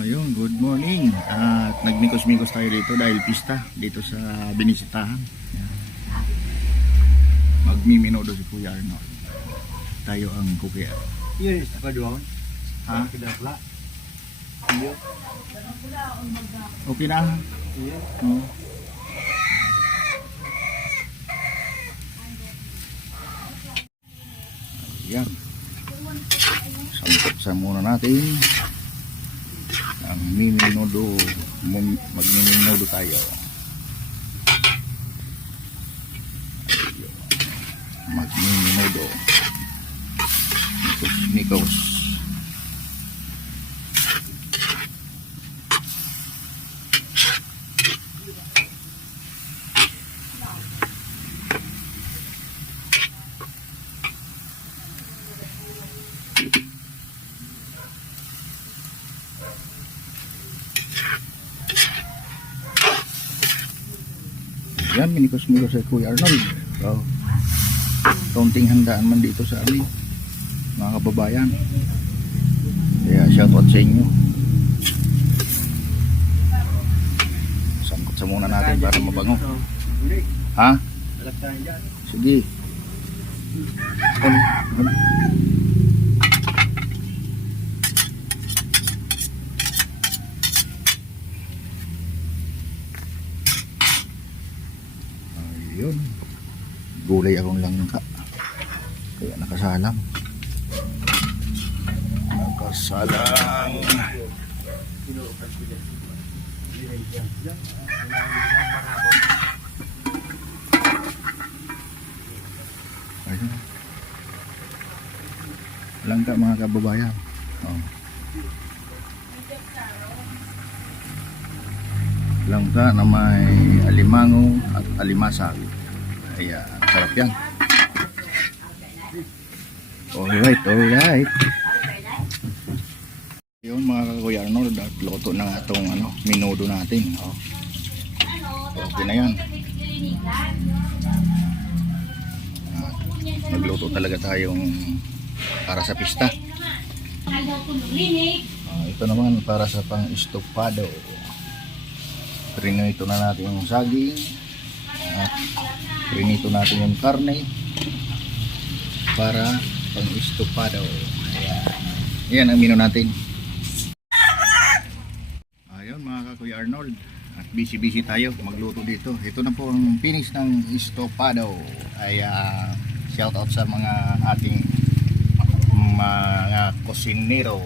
Ayun, good morning. At nagmikos-mikos tayo dito dahil pista dito sa binisitahan. Yan. Magmiminodo si Kuya Arnold. Tayo ang kukiya. Yes, apa doon? Ha? Tidak pula. Iya. Okay na? Iya. Oo. Ayan. Sangkot muna natin ang miminodo. Magmiminodo tayo. Magmiminodo. Mikos. Yan, minikos-mikos sa Kuya Arnold. So, kaunting handaan man dito sa amin, mga kababayan. Kaya shoutout sa inyo. Sangkot sa muna natin para mabango. Ha? Alat tayo dyan. Sige. Ano? Ayun. Gulay akong langka. Kaya nakasalang. Nakasalang. Ayun. Langka mga kababayan. Oh. Langka na may alimango at alimasag. Ayan, sarap yan. Alright. Yun mga Kuya Arnold, at luto na nga itong minudo natin. Oh. Okay na yan. Nagluto talaga tayong para sa pista. Ito naman para sa pang estofado. Prinito na natin yung saging. Prinito natin yung karne para pang estofado. Ayan ang menu natin. Ayun mga Kuya Arnold, at busy tayo magluto dito. Ito na po ang finish ng estofado. Ay shout out sa mga ating mga kusinero.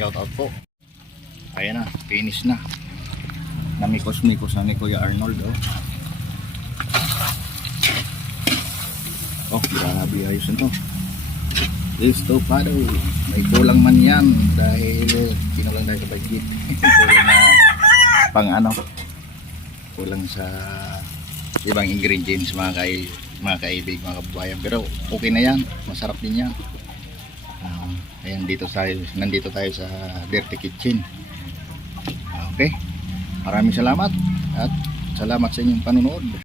Shout out po. Ayan na, finish na. Namikos-mikos na ni Kuya Arnold. Grabe ayos nito. Estofado. May kulang man yan dahil kinulang tayo sa budget. Kulang na pang kulang sa ibang ingredients mga kaibig, mga kababayan. Pero okay na yan. Masarap din yan. Ayan, nandito tayo sa Dirty Kitchen. Okay. Maraming salamat at salamat sa inyong panunood.